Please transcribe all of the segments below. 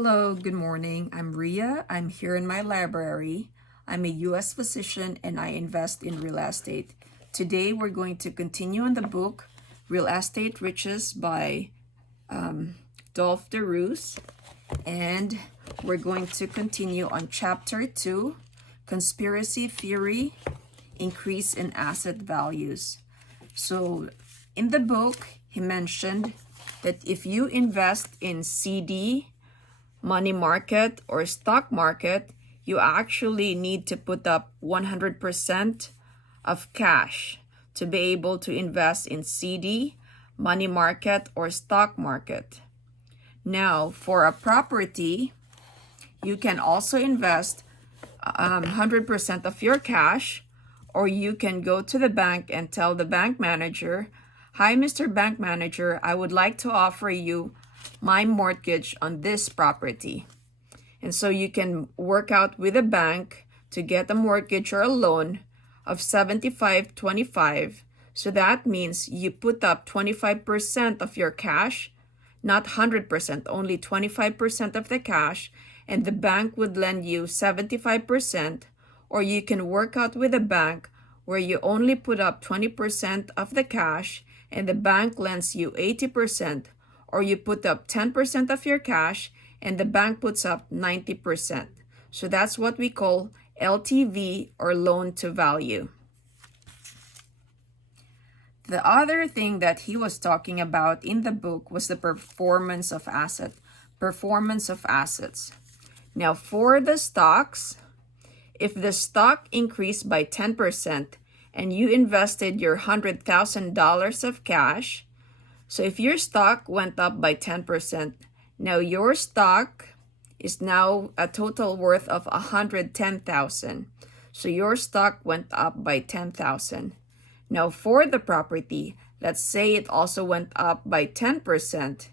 Hello, good morning. I'm Ria. I'm here in my library. I'm a U.S. physician and I invest in real estate. Today we're going to continue on the book Real Estate Riches by Dolf the Roos, and we're going to continue on chapter 2, Conspiracy Theory, Increase in Asset Values. So in the book, he mentioned that if you invest in CD, money market, or stock market, you actually need to put up 100% of cash to be able to invest in CD, money market, or stock market. Now, for a property, you can also invest 100% of your cash, or you can go to the bank and tell the bank manager, "Hi, Mr. Bank Manager, I would like to offer you my mortgage on this property." And so you can work out with a bank to get a mortgage or a loan of 75-25. So that means you put up 25% of your cash, not 100%, only 25% of the cash, and the bank would lend you 75%, or you can work out with a bank where you only put up 20% of the cash and the bank lends you 80%, or you put up 10% of your cash and the bank puts up 90%. So that's what we call LTV, or loan to value. The other thing that he was talking about in the book was the performance of assets. Now for the stocks, if the stock increased by 10% and you invested your $100,000 of cash, so if your stock went up by 10%, now your stock is now a total worth of $110,000. So your stock went up by $10,000. Now for the property, let's say it also went up by 10%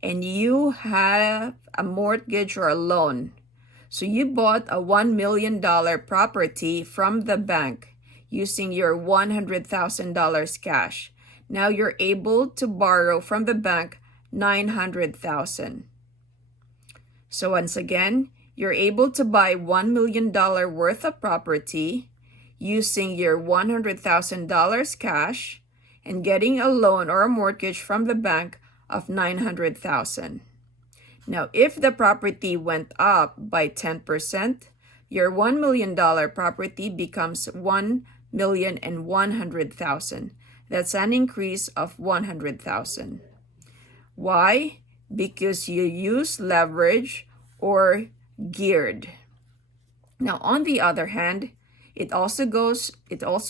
and you have a mortgage or a loan. So you bought a $1 million property from the bank using your $100,000 cash. Now you're able to borrow from the bank $900,000. So once again, you're able to buy $1 million worth of property using your $100,000 cash and getting a loan or a mortgage from the bank of $900,000. Now, if the property went up by 10%, your $1 million property becomes $1,100,000. That's an increase of $100,000. Why? Because you use leverage or geared. Now, on the other hand, it also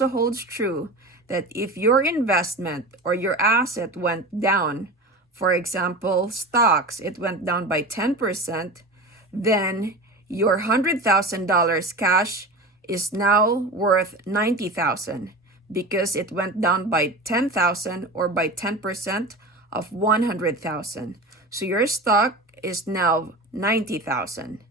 holds true that if your investment or your asset went down, for example, stocks, it went down by 10%, then your $100,000 cash is now worth $90,000 because it went down by 10,000 or by 10% of 100,000. So your stock is now 90,000.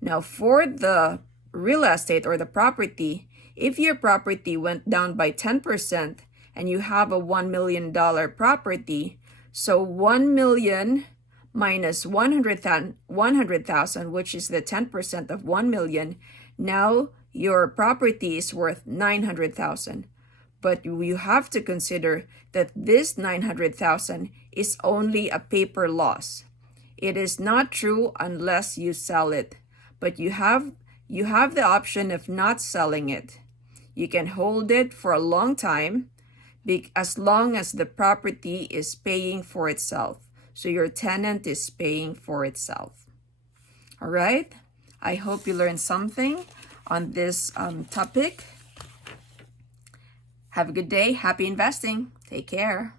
Now for the real estate or the property, if your property went down by 10% and you have a $1 million property, so 1 million minus 100,000, which is the 10% of 1 million, now your property is worth 900,000. But you have to consider that this 900,000 is only a paper loss. It is not true unless you sell it. But you have the option of not selling it. You can hold it for a long time as long as the property is paying for itself. So your tenant is paying for itself. All right? I hope you learned something on this topic. Have a good day. Happy investing. Take care.